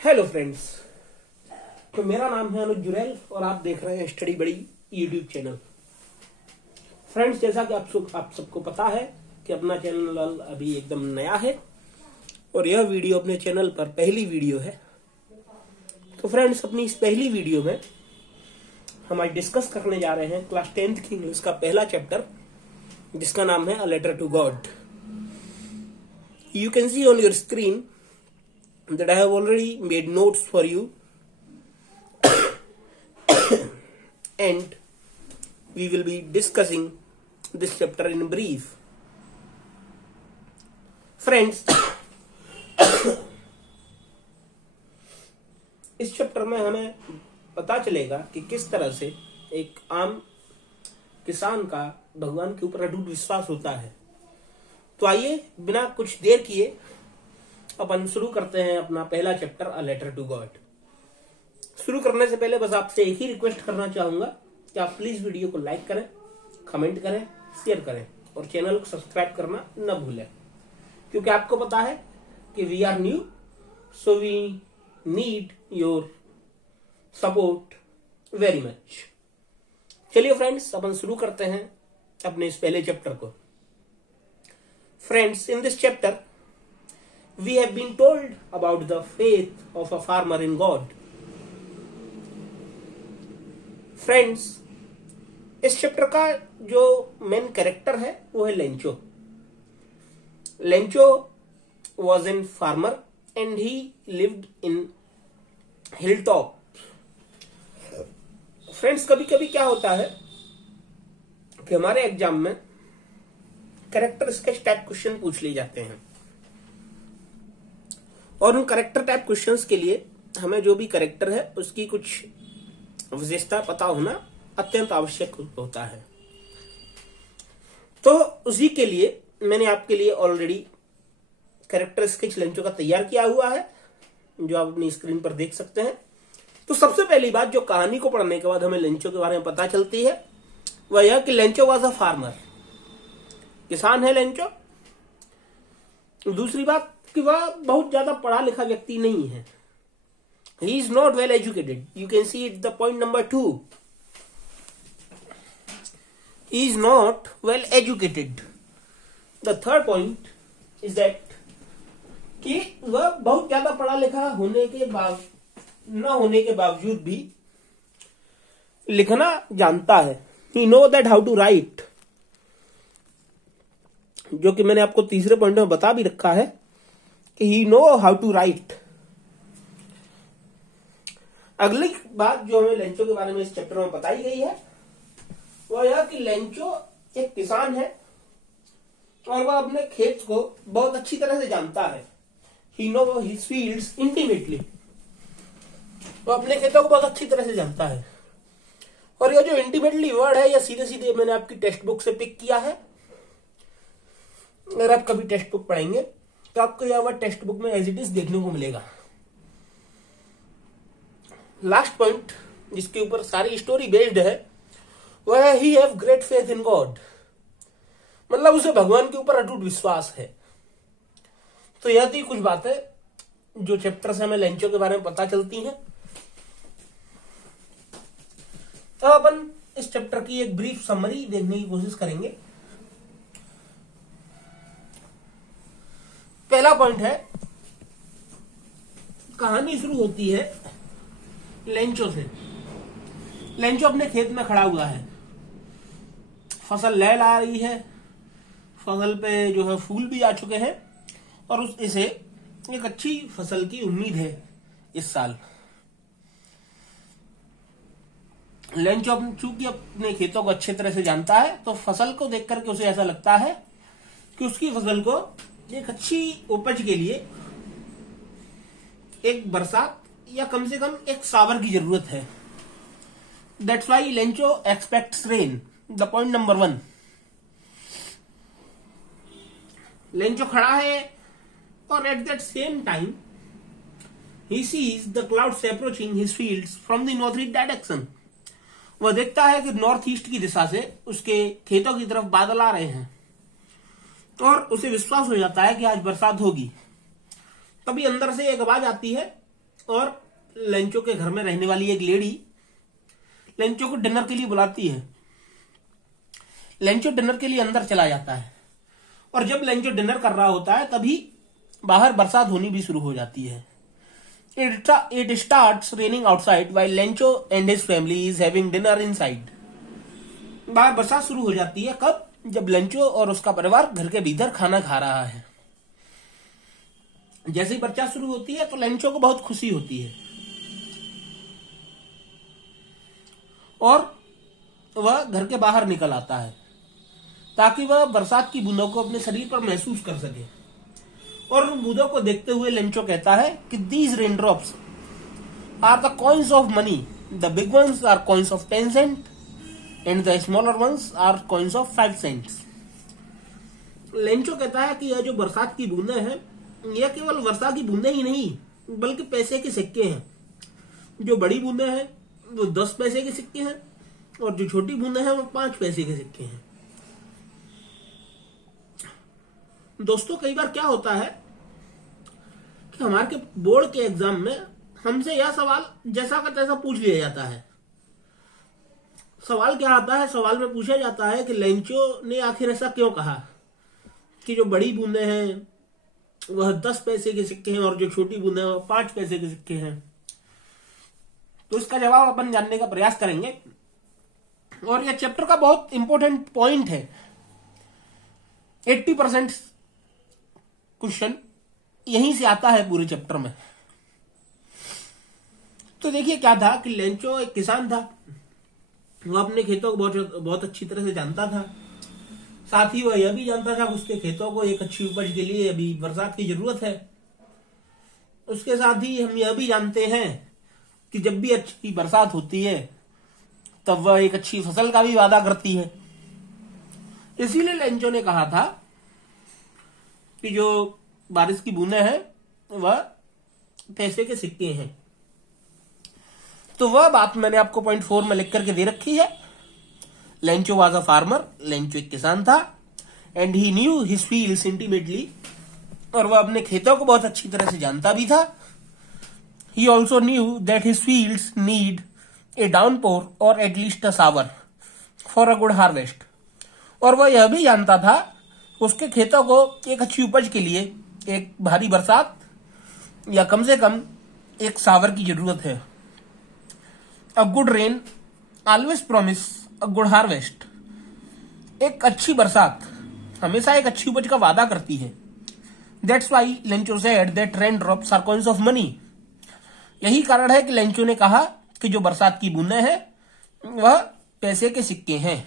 Hello friends. तो मेरा नाम है अनुज जुरैल और आप देख रहे हैं स्टडी बड़ी यूट्यूब चैनल। फ्रेंड्स, जैसा कि आप सबको पता है कि अपना चैनल अभी एकदम नया है और यह वीडियो अपने चैनल पर पहली वीडियो है। तो फ्रेंड्स, अपनी इस पहली वीडियो में हम आज डिस्कस करने जा रहे हैं क्लास 10th की इंग्लिश का पहला चैप्टर, जिसका नाम है a letter to God. You can see on your screen that I have already made notes for you and we will be discussing this chapter in brief. Friends, इस chapter में हमें पता चलेगा कि किस तरह से एक आम किसान का भगवान के ऊपर अटूट विश्वास होता है। तो आइए बिना कुछ देर किए अपन शुरू करते हैं अपना पहला chapter a letter to God. शुरू करने से पहले बस आपसे एक ही रिक्वेस्ट करना चाहूंगा कि आप प्लीज वीडियो को लाइक करें, कमेंट करें, शेयर करें और चैनल को सब्सक्राइब करना न भूलें, क्योंकि आपको पता है कि we are new, so we need your support very much. चलिए फ्रेंड्स, अपन शुरू करते हैं अपने इस पहले चैप्टर को। Friends, in this chapter we have been told about the faith of a farmer in God. Friends, इस चैप्टर का जो मेन कैरेक्टर है वो है Lencho. Lencho was an farmer and he lived in hilltop. Friends, कभी कभी क्या होता है कि हमारे एग्जाम में कैरेक्टर स्केच टाइप क्वेश्चन पूछ लिए जाते हैं और उन करेक्टर टाइप क्वेश्चंस के लिए हमें जो भी करेक्टर है उसकी कुछ विशेषता पता होना अत्यंत आवश्यक होता है। तो उसी के लिए मैंने आपके लिए ऑलरेडी करेक्टर स्केच लेंचो का तैयार किया हुआ है, जो आप अपनी स्क्रीन पर देख सकते हैं। तो सबसे पहली बात जो कहानी को पढ़ने के बाद हमें लेंचो के बारे में पता चलती है वह यह कि लेंचो वाज अ फार्मर, किसान है लेंचो। दूसरी बात कि वह बहुत ज्यादा पढ़ा लिखा व्यक्ति नहीं है। He is not well educated. You can see it the point number 2. He is not well educated. The third point is that कि वह बहुत ज्यादा पढ़ा लिखा न होने के बावजूद भी लिखना जानता है। He know that how to write, जो कि मैंने आपको तीसरे पॉइंट में बता भी रखा है कि he know how to write। अगली बात जो हमें लेंचो के बारे में इस चैप्टर में बताई गई है वह यह कि लेंचो एक किसान है और वह अपने खेत को बहुत अच्छी तरह से जानता है। he know his fields intimately। वह अपने खेतों को बहुत अच्छी तरह से जानता है। और यह जो इंटीमेटली वर्ड है यह सीधे सीधे मैंने आपकी टेक्स्ट बुक से पिक किया है। अगर आप कभी टेक्स्ट बुक पढ़ेंगे तो आपको यह वर्ड टेक्स्ट बुक में एज इट इज देखने को मिलेगा। लास्ट पॉइंट जिसके ऊपर सारी स्टोरी बेस्ड है वह है he have great faith in God, मतलब उसे भगवान के ऊपर अटूट विश्वास है। तो यह थी कुछ बातें जो चैप्टर से हमें लेंचो के बारे में पता चलती हैं। तो अपन इस चैप्टर की एक ब्रीफ समरी देखने की कोशिश करेंगे। पहला पॉइंट है, कहानी शुरू होती है लेंचो से। लेंचो अपने खेत में खड़ा हुआ है, फसल लहला रही है, फसल पे जो है फूल भी आ चुके हैं और इसे एक अच्छी फसल की उम्मीद है इस साल। लेंचो चूंकि अपने खेतों को अच्छी तरह से जानता है तो फसल को देख करके उसे ऐसा लगता है कि उसकी फसल को एक अच्छी उपज के लिए एक बरसात या कम से कम एक सावर की जरूरत है। That's why Lencho aspects rain. The point number 1, Lencho खड़ा है और at that same time he sees the clouds approaching his fields from the north east direction. वह देखता है कि नॉर्थ ईस्ट की दिशा से उसके खेतों की तरफ बादल आ रहे हैं और उसे विश्वास हो जाता है कि आज बरसात होगी। तभी अंदर से एक आवाज आती है और लेंचो के घर में रहने वाली एक लेडी लेंचो को डिनर के लिए बुलाती है। लेंचो डिनर के लिए अंदर चला जाता है और जब लेंचो डिनर कर रहा होता है तभी बाहर बरसात होनी भी शुरू हो जाती है। It starts raining outside while Lencho and his family is having dinner inside. बाहर बरसात शुरू हो जाती है कब? जब लेंचो और उसका परिवार घर के भीतर खाना खा रहा है। जैसे ही बरसात शुरू होती है तो लेंचो को बहुत खुशी होती है और वह घर के बाहर निकल आता है ताकि वह बरसात की बूंदों को अपने शरीर पर महसूस कर सके। और उन बूंदों को देखते हुए लेंचो कहता है कि these raindrops are the coins of money. The big ones are coins of 10 cents and the smaller ones are coins of 5 cents. Lencho कहता है कि यह जो बरसात की बूंदें हैं यह केवल वर्षा की बूंदें ही नहीं बल्कि पैसे के सिक्के हैं। जो बड़ी बूंदें हैं वो 10 पैसे के सिक्के हैं और जो छोटी बूंदें हैं वो 5 पैसे के सिक्के हैं। दोस्तों, कई बार क्या होता है कि हमारे बोर्ड के एग्जाम में हमसे यह सवाल जैसा का तैसा पूछ लिया जाता है। सवाल क्या आता है? सवाल में पूछा जाता है कि लेंचो ने आखिर ऐसा क्यों कहा कि जो बड़ी बूंदें हैं वह 10 पैसे के सिक्के हैं और जो छोटी बूंदें हैं वह 5 पैसे के सिक्के हैं। तो इसका जवाब अपन जानने का प्रयास करेंगे और यह चैप्टर का बहुत इंपॉर्टेंट पॉइंट है। 80% क्वेश्चन यहीं से आता है पूरे चैप्टर में। तो देखिए क्या था कि लेंचो एक किसान था। वह अपने खेतों को बहुत अच्छी तरह से जानता था। साथ ही वह यह भी जानता था कि उसके खेतों को एक अच्छी उपज के लिए अभी बरसात की जरूरत है। उसके साथ ही हम यह भी जानते हैं कि जब भी अच्छी बरसात होती है तब वह एक अच्छी फसल का भी वादा करती है। इसीलिए लेंचो ने कहा था कि जो बारिश की बूंदें हैं वह पैसे के सिक्के हैं। तो वह बात मैंने आपको पॉइंट 4 में लिख करके दे रखी है। Lencho was a farmer. Lencho एक किसान था and he new his fields intimately. और वह अपने खेतों को बहुत अच्छी तरह से जानता भी था। He also knew that his fields need a downpour और at least a shower for a good harvest. और वह यह भी जानता था उसके खेतों को एक अच्छी उपज के लिए एक भारी बरसात या कम से कम एक शावर की जरूरत है। A good rain always promise a good harvest. एक अच्छी बरसात हमेशा एक अच्छी उपज का वादा करती है। That's why Lencho said that rain drops are coins of money. यही कारण है कि लेंचो ने कहा कि जो बरसात की बूंदें हैं वह पैसे के सिक्के हैं।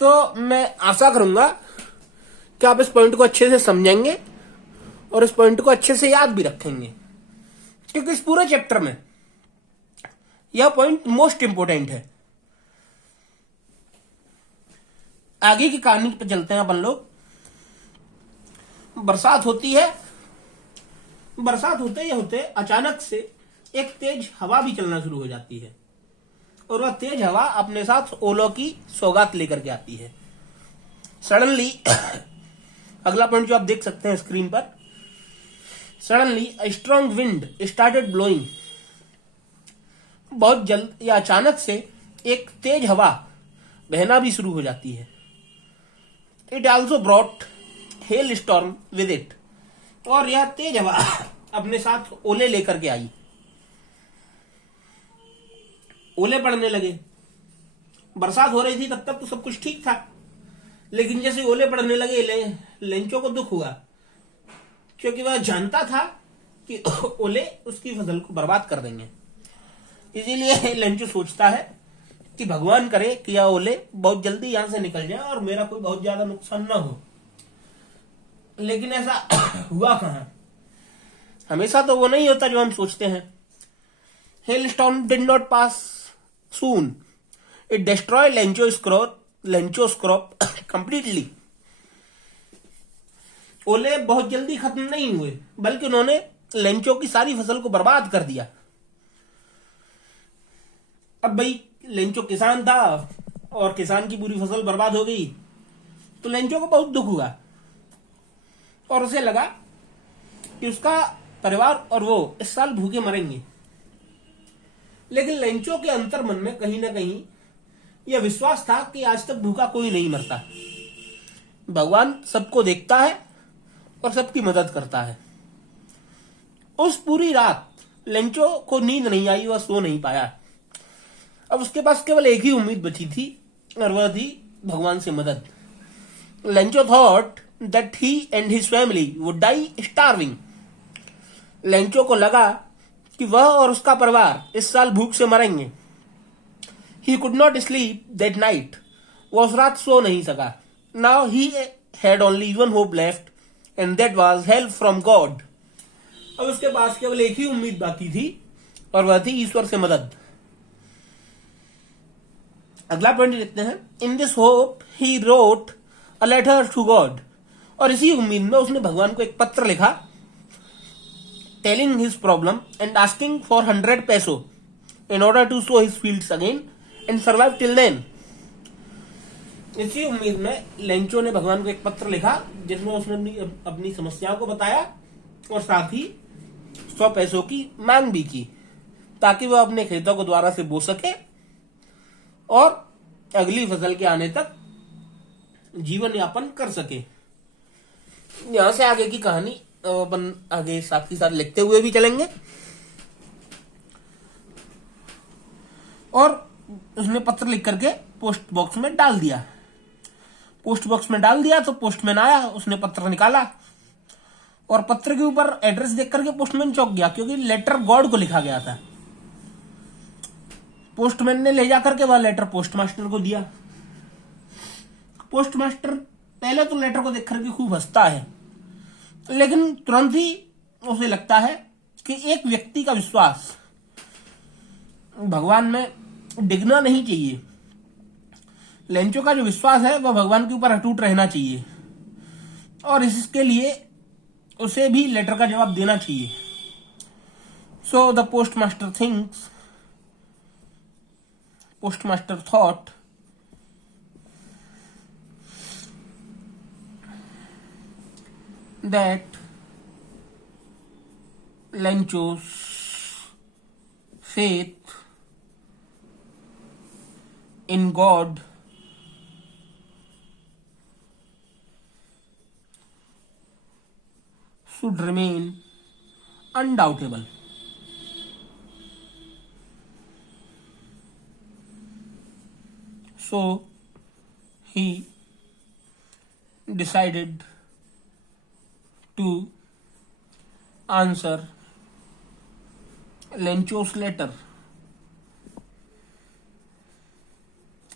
तो मैं आशा करूंगा कि आप इस पॉइंट को अच्छे से समझेंगे और इस पॉइंट को अच्छे से याद भी रखेंगे, क्योंकि इस पूरे चैप्टर में यह पॉइंट मोस्ट इंपोर्टेंट है। आगे की कहानी पे चलते हैं अपन लोग। बरसात होती है। बरसात होते ही होते अचानक से एक तेज हवा भी चलना शुरू हो जाती है और वह तेज हवा अपने साथ ओलों की सौगात लेकर के आती है। सडनली अगला पॉइंट जो आप देख सकते हैं स्क्रीन पर, suddenly a strong wind started blowing. बहुत जल्द या अचानक से एक तेज हवा बहना भी शुरू हो जाती है। It also brought hello storm with it. और यह तेज हवा अपने साथ ओले लेकर के आई। ओले पड़ने लगे। बरसात हो रही थी तब तक तो सब कुछ ठीक था, लेकिन जैसे ओले पड़ने लगे लेंचो को दुख हुआ, क्योंकि वह जानता था कि ओले उसकी फसल को बर्बाद कर देंगे। इसीलिए लेंचो सोचता है कि भगवान करे कि यह ओले बहुत जल्दी यहां से निकल जाए और मेरा कोई बहुत ज्यादा नुकसान ना हो। लेकिन ऐसा हुआ कहां? हमेशा तो वो नहीं होता जो हम सोचते हैं। Hailstorm did not pass soon. It destroy Lencho's crop completely। ओले बहुत जल्दी खत्म नहीं हुए, बल्कि उन्होंने लेंचो की सारी फसल को बर्बाद कर दिया। अब भाई लेंचो किसान था और किसान की पूरी फसल बर्बाद हो गई तो लेंचो को बहुत दुख हुआ और उसे लगा कि उसका परिवार और वो इस साल भूखे मरेंगे। लेकिन लेंचो के अंतर मन में कहीं ना कहीं यह विश्वास था कि आज तक भूखा कोई नहीं मरता। भगवान सबको देखता है और सबकी मदद करता है। उस पूरी रात लेंचो को नींद नहीं आई, वह सो नहीं पाया। अब उसके पास केवल एक ही उम्मीद बची थी और वह थी भगवान से मदद। Lencho thought that he and his family would die starving. Lencho को लगा कि वह और उसका परिवार इस साल भूख से मरेंगे। He could not sleep that night. वह उस रात सो नहीं सका। Now he had only one hope left and that was help from God. अब उसके पास केवल एक ही उम्मीद बाकी थी और वह थी ईश्वर से मदद। अगला पॉइंट देखते हैं। In this hope he wrote a letter to God. और इसी उम्मीद में उसने भगवान को एक पत्र लिखा, telling his problem and asking for 100 पैसो in order to sow his fields again and survive till then. इसी उम्मीद में लेंचो ने भगवान को एक पत्र लिखा जिसमें उसने अपनी समस्याओं को बताया और साथ ही 100 पैसों की मांग भी की ताकि वह अपने खेतों को दोबारा से बो सके और अगली फसल के आने तक जीवन यापन कर सके। यहां से आगे की कहानी अपन आगे साथ ही साथ लिखते हुए भी चलेंगे। और उसने पत्र लिख करके पोस्ट बॉक्स में डाल दिया। पोस्ट बॉक्स में डाल दिया तो पोस्टमैन आया, उसने पत्र निकाला और पत्र के ऊपर एड्रेस देख करके पोस्टमैन चौंक गया क्योंकि लेटर गॉड को लिखा गया था। पोस्टमैन ने ले जाकर के वह लेटर पोस्टमास्टर को दिया। पोस्टमास्टर पहले तो लेटर को देख करके खूब हंसता है, लेकिन तुरंत ही उसे लगता है कि एक व्यक्ति का विश्वास भगवान में डिगना नहीं चाहिए। लेंचो का जो विश्वास है वह भगवान के ऊपर अटूट रहना चाहिए और इसके लिए उसे भी लेटर का जवाब देना चाहिए। So the postmaster thought that Lencho's faith in God should remain undoubtable. So he decided to answer Lencho's letter.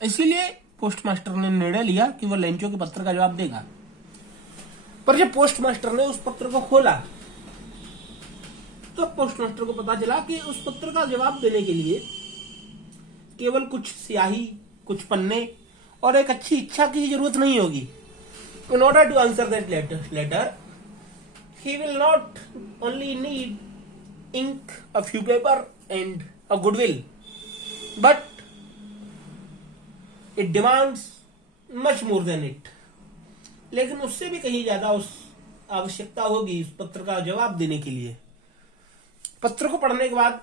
इसीलिए पोस्टमास्टर ने निर्णय लिया कि वह लेंचो के पत्र का जवाब देगा। पर जब पोस्टमास्टर ने उस पत्र को खोला तो पोस्टमास्टर को पता चला कि उस पत्र का जवाब देने के लिए केवल कुछ स्याही, कुछ पन्ने और एक अच्छी इच्छा की जरूरत नहीं होगी। In order to answer that letter, he will not only need ink, a few paper and a goodwill, but it demands much more than it. लेकिन उससे भी कहीं ज्यादा उस आवश्यकता होगी इस पत्र का जवाब देने के लिए। पत्र को पढ़ने के बाद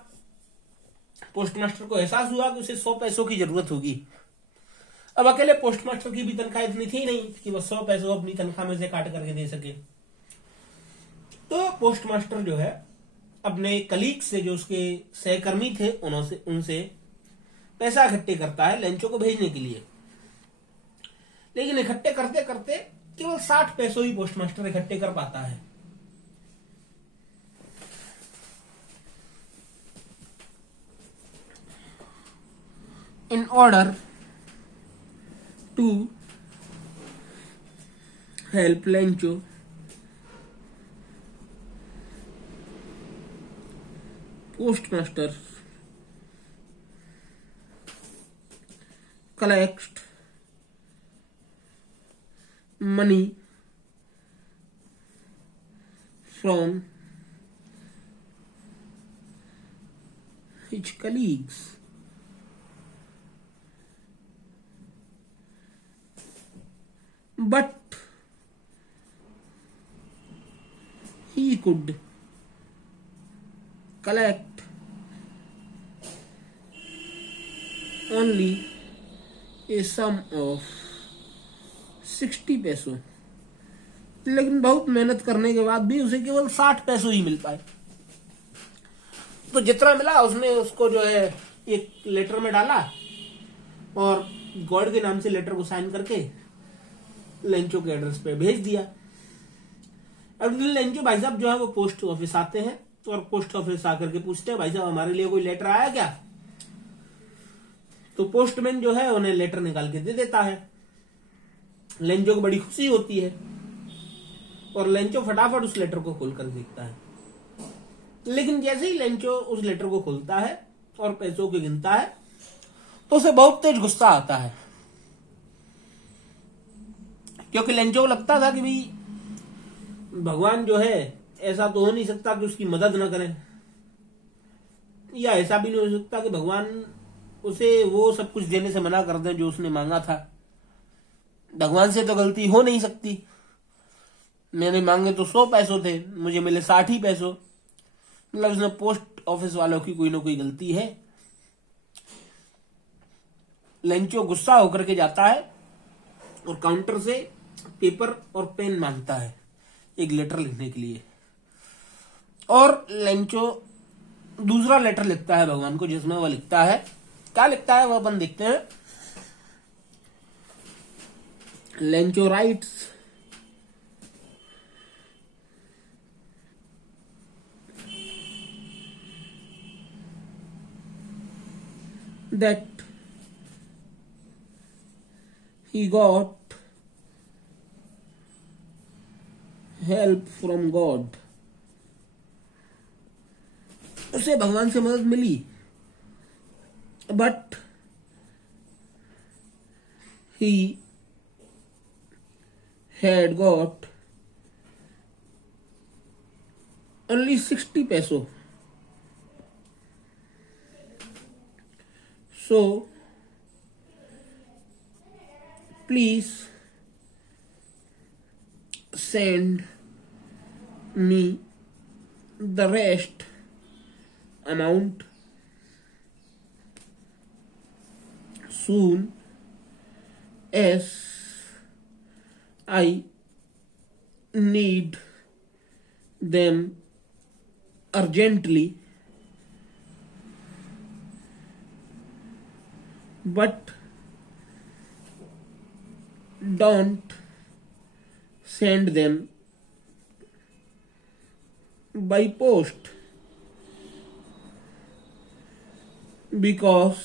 पोस्टमास्टर को एहसास हुआ कि उसे 100 पैसों की जरूरत होगी। अब अकेले पोस्टमास्टर की भी तनख्वाह इतनी थी नहीं कि वह 100 पैसों अपनी तनख्वाह में से काट करके दे सके। तो पोस्टमास्टर जो है अपने कलीग से, जो उसके सहकर्मी थे, उनसे पैसा इकट्ठे करता है लेंचो को भेजने के लिए। लेकिन इकट्ठे करते करते केवल 60 पैसों ही पोस्टमास्टर इकट्ठे कर पाता है। In order to help Lencho, postmaster collects money from his colleagues. But he could collect only a sum of 60 पैसों, लेकिन बहुत मेहनत करने के बाद भी उसे केवल 60 पैसों ही मिल पाए। तो जितना मिला उसने उसको जो है एक लेटर में डाला और गॉड के नाम से लेटर को साइन करके लेंचो के एड्रेस पे भेज दिया। अब लेंचो भाई साहब जो है वो पोस्ट ऑफिस आते हैं और पोस्ट ऑफिस आकर के पूछते हैं, भाई साहब हमारे लिए कोई लेटर आया क्या? तो पोस्टमैन जो है उन्हें लेटर निकाल के दे देता है। लेंचो को बड़ी खुशी होती है और लेंचो फटाफट उस लेटर को खोलकर देखता है। लेकिन जैसे ही लेंचो उस लेटर को खोलता है और पैसों को गिनता है तो उसे बहुत तेज गुस्सा आता है, क्योंकि लेंचो को लगता था कि भाई भगवान जो है ऐसा तो हो नहीं सकता कि उसकी मदद न करें, या ऐसा भी नहीं हो सकता कि भगवान उसे वो सब कुछ देने से मना कर दें जो उसने मांगा था। भगवान से तो गलती हो नहीं सकती। मैंने मांगे तो 100 पैसों थे, मुझे मिले 60 ही पैसों, मतलब उसने पोस्ट ऑफिस वालों की कोई ना कोई गलती है। लेंचो गुस्सा होकर के जाता है और काउंटर से पेपर और पेन मांगता है एक लेटर लिखने के लिए, और लेंचो दूसरा लेटर लिखता है भगवान को, जिसमें वह लिखता है, क्या लिखता है वह अपन देखते हैं। Lencho rights, that he got help from God, उसे भगवान से मदद मिली, but he had got only 60 पैसों। So please send me the rest amount soon as I need them urgently, but don't send them by post because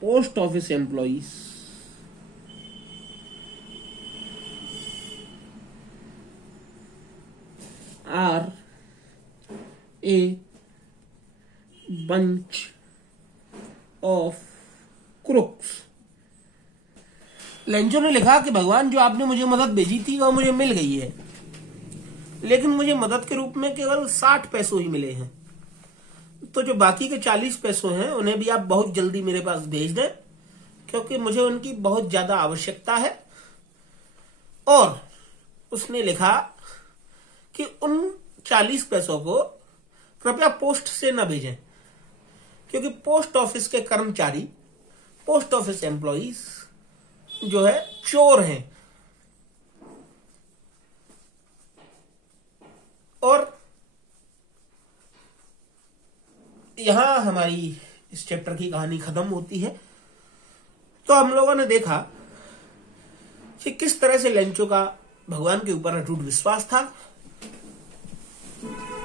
post office employees are a bunch of crooks। Lencho ने लिखा कि भगवान जो आपने मुझे मदद भेजी थी वह मुझे मिल गई है, लेकिन मुझे मदद के रूप में केवल 60 पैसों ही मिले हैं। तो जो बाकी के 40 पैसों हैं उन्हें भी आप बहुत जल्दी मेरे पास भेज दें, क्योंकि मुझे उनकी बहुत ज्यादा आवश्यकता है। और उसने लिखा कि उन 40 पैसों को कृपया पोस्ट से न भेजें, क्योंकि पोस्ट ऑफिस के कर्मचारी, पोस्ट ऑफिस एम्प्लॉइज जो है चोर हैं। और यहां हमारी इस चैप्टर की कहानी खत्म होती है। तो हम लोगों ने देखा कि किस तरह से लेंचो का भगवान के ऊपर अटूट विश्वास था।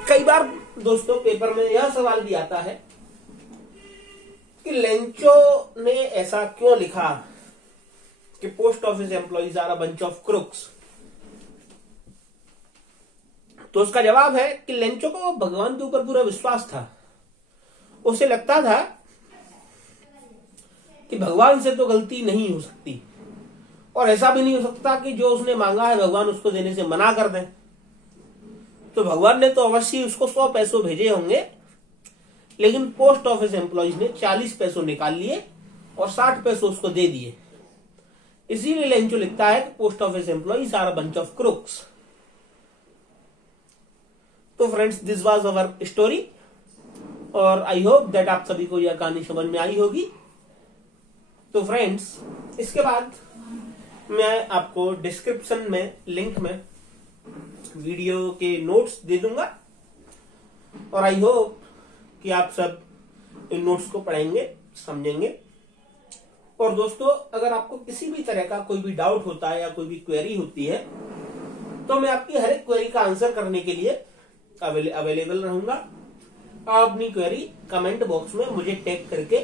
कई बार दोस्तों पेपर में यह सवाल भी आता है कि लेंचो ने ऐसा क्यों लिखा कि post office employees are a bunch of crooks. तो उसका जवाब है कि लेंचो को भगवान के ऊपर पूरा विश्वास था। उसे लगता था कि भगवान से तो गलती नहीं हो सकती, और ऐसा भी नहीं हो सकता कि जो उसने मांगा है भगवान उसको देने से मना कर दे। तो भगवान ने तो अवश्य उसको 100 पैसों भेजे होंगे, लेकिन पोस्ट ऑफिस एम्प्लॉइज ने 40 पैसों निकाल लिए और 60 पैसों उसको दे दिए। इसीलिए लेंचो लिखता है कि post office employees are a bunch of crooks. तो friends this was our story, और आई होप दैट आप सभी को यह कहानी समझ में आई होगी। तो फ्रेंड्स इसके बाद मैं आपको डिस्क्रिप्शन में लिंक में वीडियो के नोट्स दे दूंगा, और आई होप कि आप सब इन नोट्स को पढ़ेंगे, समझेंगे। और दोस्तों अगर आपको किसी भी तरह का कोई भी डाउट होता है या कोई भी क्वेरी होती है तो मैं आपकी हर एक क्वेरी का आंसर करने के लिए अवेलेबल रहूंगा। आप अपनी क्वेरी कमेंट बॉक्स में मुझे टैग करके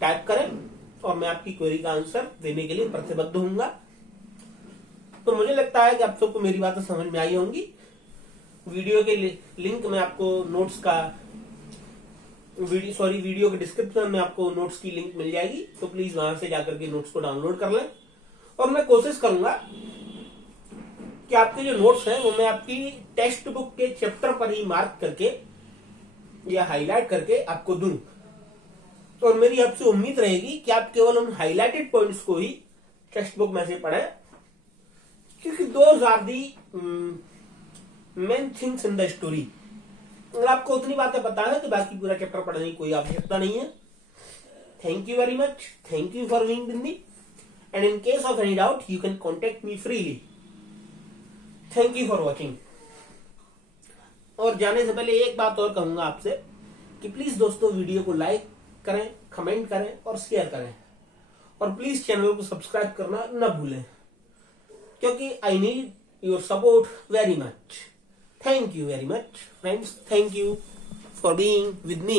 टाइप करें और मैं आपकी क्वेरी का आंसर देने के लिए प्रतिबद्ध होऊंगा। तो मुझे लगता है कि आप सबको मेरी बातें समझ में आई होंगी। वीडियो के लिंक में आपको नोट्स का वीडियो के डिस्क्रिप्शन में आपको नोट्स की लिंक मिल जाएगी, तो प्लीज वहां से जाकर के नोट्स को डाउनलोड कर लें। और मैं कोशिश करूंगा कि आपके जो नोट्स हैं वो मैं आपकी टेक्स्ट बुक के चैप्टर पर ही मार्क करके या हाईलाइट करके आपको दूं। और मेरी आपसे उम्मीद रहेगी कि आप केवल उन हाईलाइटेड पॉइंट्स को ही टेक्स्ट बुक में से पढ़ें, क्योंकि those are the main things in the story. अगर आपको उतनी बातें पता है तो बाकी पूरा चैप्टर पढ़ने की कोई आवश्यकता नहीं है। Thank you very much, thank you for being with me, and in case of any doubt you can contact me freely. Thank you for watching. और जाने से पहले एक बात और कहूंगा आपसे कि प्लीज दोस्तों वीडियो को लाइक करें, कमेंट करें और शेयर करें, और प्लीज चैनल को सब्सक्राइब करना न भूलें, क्योंकि I need your support very much. Thank you very much, friends. Thank you for being with me.